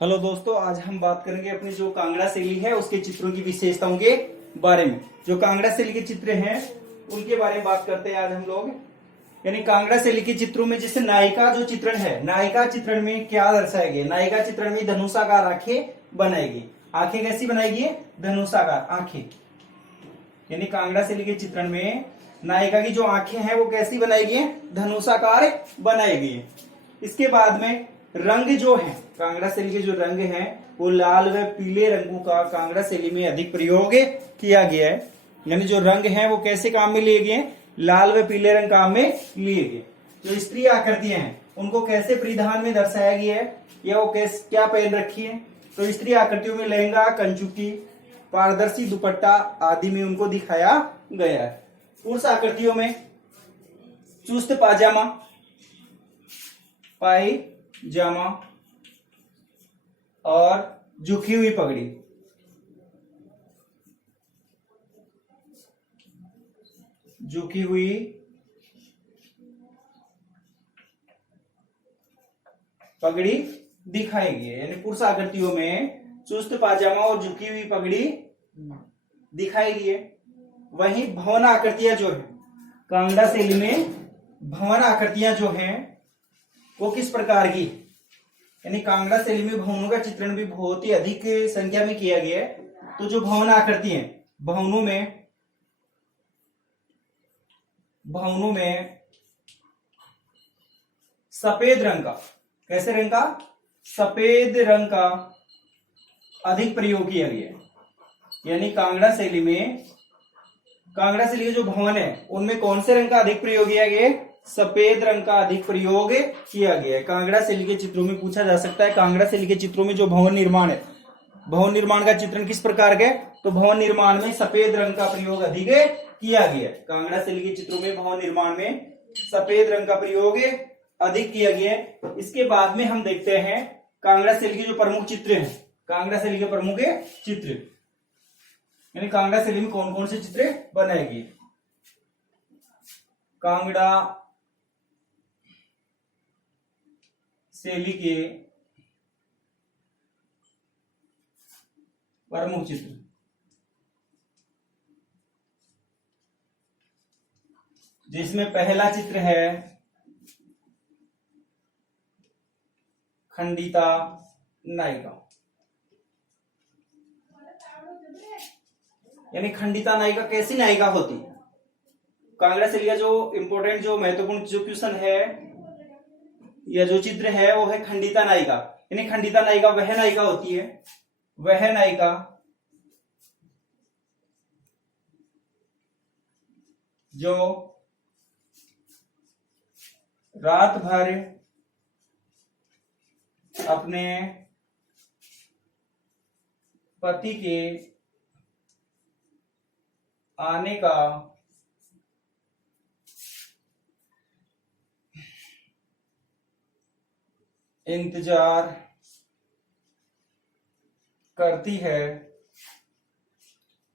Hello दोस्तों, आज हम बात करेंगे अपनी जो कांगड़ा शैली है उसके चित्रों की विशेषताओं के बारे में। जो कांगड़ा शैली के चित्र हैं उनके बारे में बात करते हैं आज हम लोग। यानी कांगड़ा शैली के चित्रों में जैसे नायिका जो चित्रण है, नायिका चित्रण में क्या दर्शाया गया? नायिका चित्रण में धनुषाकार आंखें बनाएगी। आंखें कैसी बनाएगी? धनुषाकार आंखें। यानी कांगड़ा शैली के चित्रण में नायिका की जो आंखें हैं वो कैसी बनाएगी? धनुषाकार बनाएगी। इसके बाद में रंग जो है, कांगड़ा शैली के जो रंग हैं वो लाल व पीले रंगों का कांगड़ा शैली में अधिक प्रयोग किया गया है। यानी जो रंग हैं वो कैसे काम में लिए गए? लाल व पीले रंग काम में लिए गए। जो स्त्री आकृतियां हैं उनको कैसे परिधान में दर्शाया गया है या वो क्या पहन रखी है? तो स्त्री आकृतियों में लहंगा, कंचुकी, पारदर्शी दुपट्टा आदि में उनको दिखाया गया है। पुरुष आकृतियों में चुस्त पाजामा, पायजामा और झुकी हुई पगड़ी। झुकी हुई पगड़ी दिखाई गई है। यानी पुरुष आकृतियों में चुस्त पाजामा और झुकी हुई पगड़ी दिखाई गई है। वहीं भवन आकृतियां जो है, कांगड़ा शैली में भवन आकृतियां जो हैं वो किस प्रकार की? यानी कांगड़ा शैली में भवनों का चित्रण भी बहुत ही अधिक संख्या में किया गया है। तो जो भवन आकृति है, भवनों में सफेद रंग का, कैसे रंग का? सफेद रंग का अधिक प्रयोग किया गया है। यानी कांगड़ा शैली के जो भवन है उनमें कौन से रंग का अधिक प्रयोग किया गया है? सफेद रंग का अधिक प्रयोग किया गया है। कांगड़ा शैली के चित्रों में पूछा जा सकता है, कांगड़ा शैली के चित्रों में जो भवन निर्माण है, भवन निर्माण का चित्रण किस प्रकार का है? तो भवन निर्माण में सफेद रंग का प्रयोग अधिक किया गया है। कांगड़ा शैली के चित्रों में भवन निर्माण में सफेद रंग का प्रयोग अधिक किया गया है। इसके बाद में हम देखते हैं कांगड़ा शैली के जो प्रमुख चित्र हैं, कांगड़ा शैली के प्रमुख चित्र, यानी कांगड़ा शैली में कौन कौन से चित्र बनाएगी? कांगड़ा शैली के प्रमुख चित्र, जिसमें पहला चित्र है खंडिता नायिका। यानी खंडिता नायिका कैसी नायिका होती? कांगड़ा शैली का जो इंपोर्टेंट, जो महत्वपूर्ण जो क्वेश्चन है या जो चित्र है वो है खंडिता नायिका। यानी खंडिता नायिका वह नायिका होती है, वह नायिका जो रात भर अपने पति के आने का इंतजार करती है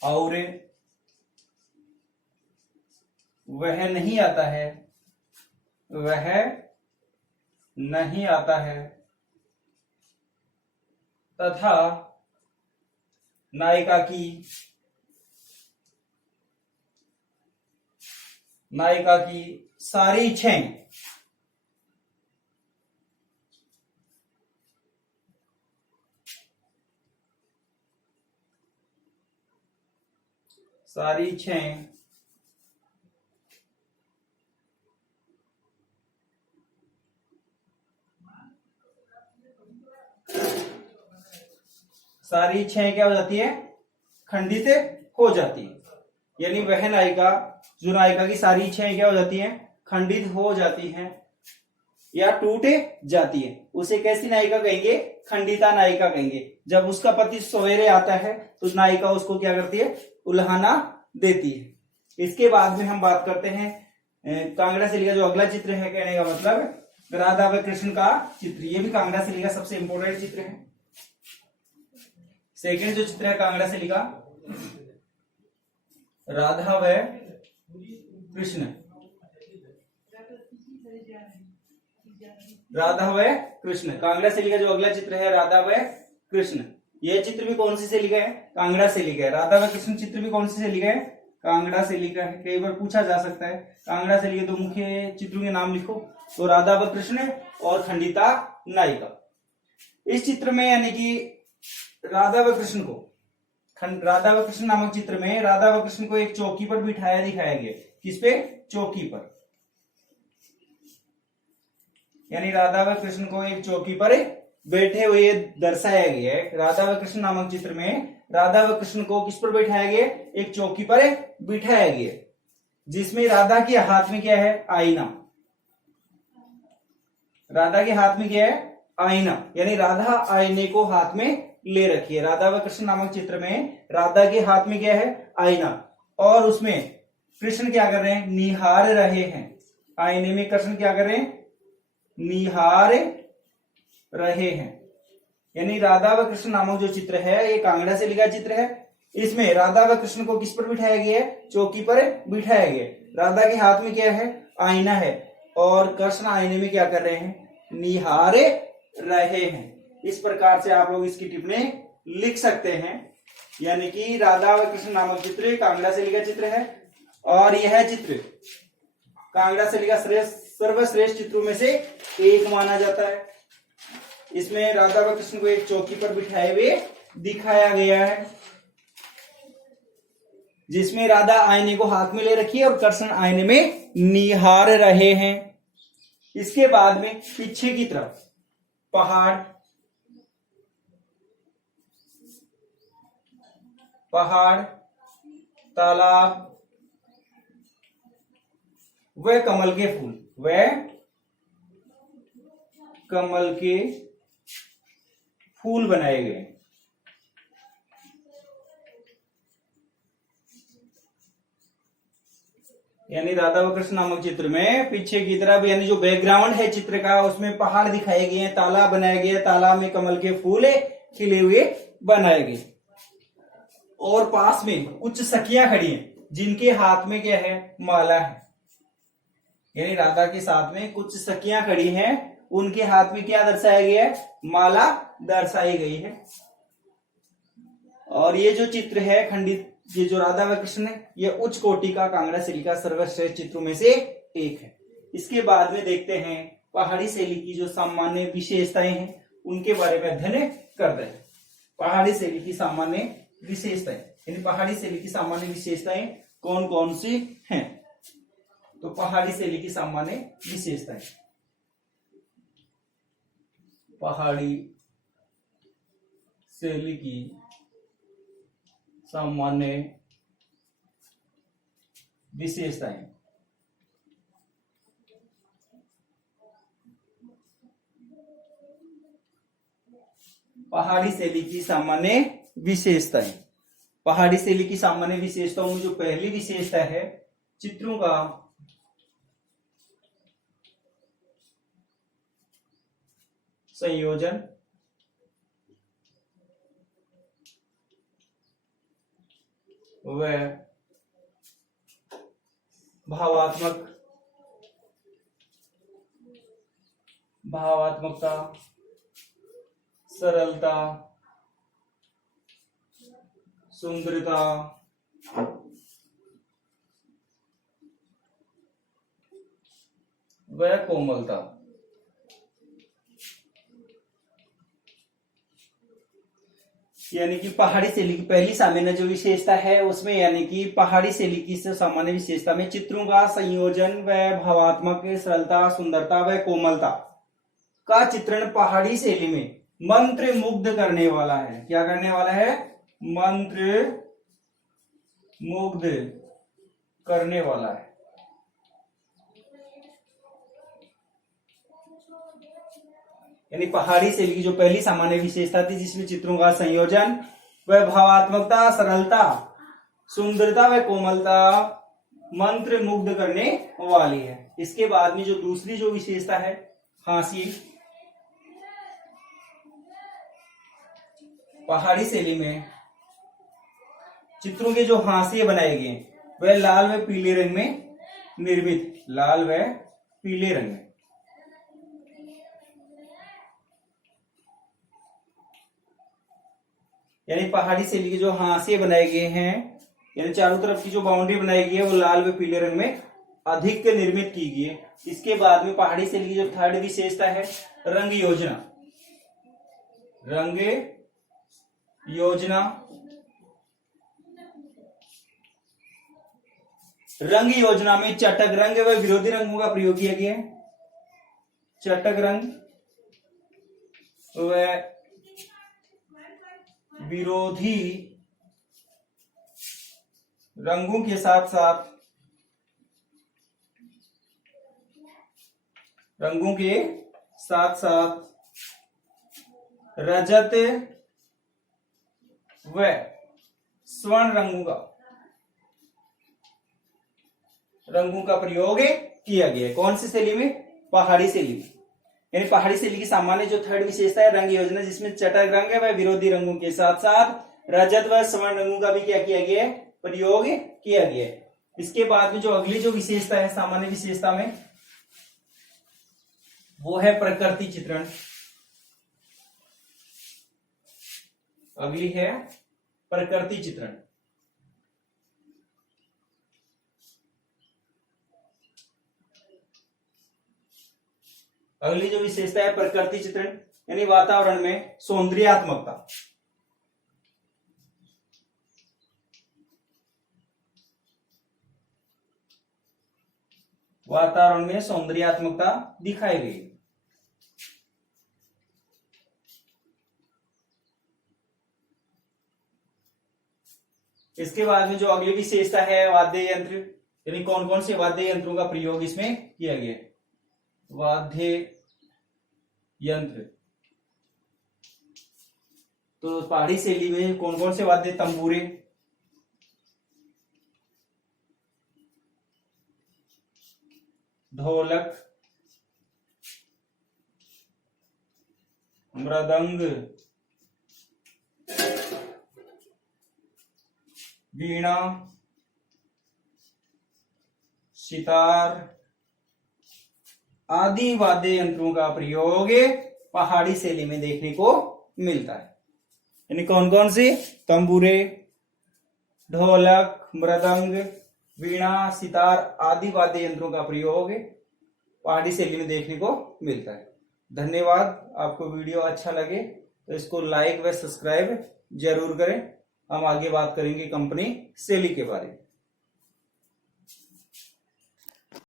और वह नहीं आता है, वह नहीं आता है तथा नायिका की सारी इच्छाएं क्या हो जाती है? खंडित हो जाती है। यानी वह नायिका, जो नायिका की सारी इच्छाएं क्या हो जाती हैं? खंडित हो जाती हैं या टूट जाती है, उसे कैसी नायिका कहेंगे? खंडिता नायिका कहेंगे। जब उसका पति सवेरे आता है तो नायिका उसको क्या करती है? उल्हाना देती है। इसके बाद में हम बात करते हैं कांगड़ा शैली का जो अगला चित्र है, कहने का मतलब राधा व कृष्ण का चित्र। ये भी कांगड़ा शैली का सबसे इंपोर्टेंट चित्र है। सेकंड जो चित्र है कांगड़ा शैली का, राधा व कृष्ण। राधा व कृष्ण। कांगड़ा शैली का जो अगला चित्र है राधा व कृष्ण, यह चित्र भी कौन सी शैली का है? कांगड़ा शैली का है। राधा व कृष्ण चित्र भी कौन सी शैली का है? कांगड़ा शैली का है। कई बार पूछा जा सकता है कांगड़ा शैली के दो मुख्य चित्रों के नाम लिखो, तो राधा व कृष्ण और खंडिता नायिका। इस चित्र में यानी कि राधा व कृष्ण नामक चित्र में राधा व कृष्ण को एक चौकी पर बिठाया दिखाया गया। किस पे? चौकी पर। यानी राधा व कृष्ण को एक चौकी पर बैठे हुए दर्शाया गया है। राधा व कृष्ण नामक चित्र में राधा व कृष्ण को किस पर बैठाया गया? एक चौकी पर बिठाया गया, जिसमें राधा के हाथ में क्या है? आईना। राधा के हाथ में क्या है? आईना। यानी राधा आईने को हाथ में ले रखी है। राधा व कृष्ण नामक चित्र में राधा के हाथ में क्या है? आईना, और उसमें कृष्ण क्या कर रहे हैं? निहार रहे हैं। आईने में कृष्ण क्या कर रहे हैं? निहार रहे हैं। यानी राधा व कृष्ण नामक जो चित्र है ये कांगड़ा से लिखा चित्र है। इसमें राधा व कृष्ण को किस पर बिठाया गया है? चौकी पर बिठाया गया। राधा के हाथ में क्या है? आईना है, और कृष्ण आईने में क्या कर रहे हैं? निहार रहे हैं। इस प्रकार से आप लोग इसकी टिप्पणी लिख सकते हैं। यानी कि राधा व कृष्ण नामक चित्र कांगड़ा से लिखा चित्र है, और यह चित्र कांगड़ा से लिखा सर्वश्रेष्ठ चित्रों में से एक माना जाता है। इसमें राधा व कृष्ण को एक चौकी पर बिठाए हुए दिखाया गया है, जिसमें राधा आईने को हाथ में ले रखी है और कृष्ण आईने में निहार रहे हैं। इसके बाद में पीछे की तरफ पहाड़, तालाब व कमल के फूल बनाए गए। यानी राधा व कृष्ण नामक चित्र में पीछे की तरफ यानी जो बैकग्राउंड है चित्र का, उसमें पहाड़ दिखाए गए हैं, तालाब बनाया गया, तालाब में कमल के फूल खिले हुए बनाए गए, और पास में कुछ सखियां खड़ी हैं जिनके हाथ में क्या है? माला है। यानी राधा के साथ में कुछ सखियां खड़ी हैं, उनके हाथ में क्या दर्शाया गया है? माला दर्शाई गई है। और ये जो चित्र है खंडित, ये जो राधा व कृष्ण है, ये उच्च कोटि का कांगड़ा शैली का सर्वश्रेष्ठ चित्रों में से एक है। इसके बाद में देखते हैं पहाड़ी शैली की जो सामान्य विशेषताएं हैं उनके बारे में अध्ययन करते हैं। पहाड़ी शैली की सामान्य विशेषताएं, यानी पहाड़ी शैली की सामान्य विशेषताएं कौन कौन सी हैं? तो पहाड़ी शैली की सामान्य विशेषताएं, पहाड़ी शैली की सामान्य विशेषताएं। पहाड़ी शैली की सामान्य विशेषताएं। पहाड़ी शैली की सामान्य विशेषताओं में जो पहली विशेषता है, चित्रों का संयोजन व भावात्मकता, सरलता, सुंदरता व कोमलता। यानी कि पहाड़ी शैली की पहली सामान्य जो विशेषता है उसमें, यानी कि पहाड़ी शैली की सामान्य विशेषता में चित्रों का संयोजन व भावात्मक, सरलता, सुंदरता व कोमलता का चित्रण पहाड़ी शैली में मंत्र मुग्ध करने वाला है। क्या करने वाला है? मंत्र मुग्ध करने वाला है। यानी पहाड़ी शैली की जो पहली सामान्य विशेषता थी, जिसमें चित्रों का संयोजन व भावात्मकता, सरलता, सुंदरता व कोमलता मंत्र मुग्ध करने वाली है। इसके बाद में जो दूसरी जो विशेषता है, हास्य। पहाड़ी शैली में चित्रों के जो हाशिए बनाए गए वह लाल व पीले रंग में निर्मित, लाल व पीले रंग में। यानी पहाड़ी शैली के जो हाशिए बनाए गए हैं, यानी चारों तरफ की जो बाउंड्री बनाई गई है वो लाल व पीले रंग में अधिक निर्मित की गई है। इसके बाद में पहाड़ी शैली की जो थर्ड विशेषता है रंग योजना। रंग योजना, रंग योजना में चटक रंग व विरोधी रंगों का प्रयोग किया गया है। चटक रंग व विरोधी रंगों के साथ साथ रजत व स्वर्ण रंगों का प्रयोग किया गया है। कौन सी शैली में? पहाड़ी शैली में। यानी पहाड़ी शैली की सामान्य जो थर्ड विशेषता है रंग योजना, जिसमें चटक रंग है वह विरोधी रंगों के साथ साथ रजत व स्वर्ण रंगों का भी क्या किया गया है? प्रयोग किया गया है। इसके बाद में जो अगली जो विशेषता है सामान्य विशेषता में, वो है प्रकृति चित्रण। अगली है प्रकृति चित्रण। अगली जो विशेषता है प्रकृति चित्रण, यानी वातावरण में सौंदर्यात्मकता। वातावरण में सौंदर्यात्मकता दिखाई गई। इसके बाद में जो अगली विशेषता है वाद्य यंत्र, यानी कौन कौन से वाद्य यंत्रों का प्रयोग इसमें किया गया। वाद्य यंत्र, तो पहाड़ी शैली में कौन कौन से वाद्य? तंबूरे, ढोलक, मृदंग, वीणा, सितार आदि वाद्य यंत्रों का प्रयोग पहाड़ी शैली में देखने को मिलता है। यानी कौन कौन से? तंबूरे, ढोलक, मृदंग, वीणा, सितार आदि वाद्य यंत्रों का प्रयोग पहाड़ी शैली में देखने को मिलता है। धन्यवाद। आपको वीडियो अच्छा लगे तो इसको लाइक व सब्सक्राइब जरूर करें। हम आगे बात करेंगे कंपनी शैली के बारे में।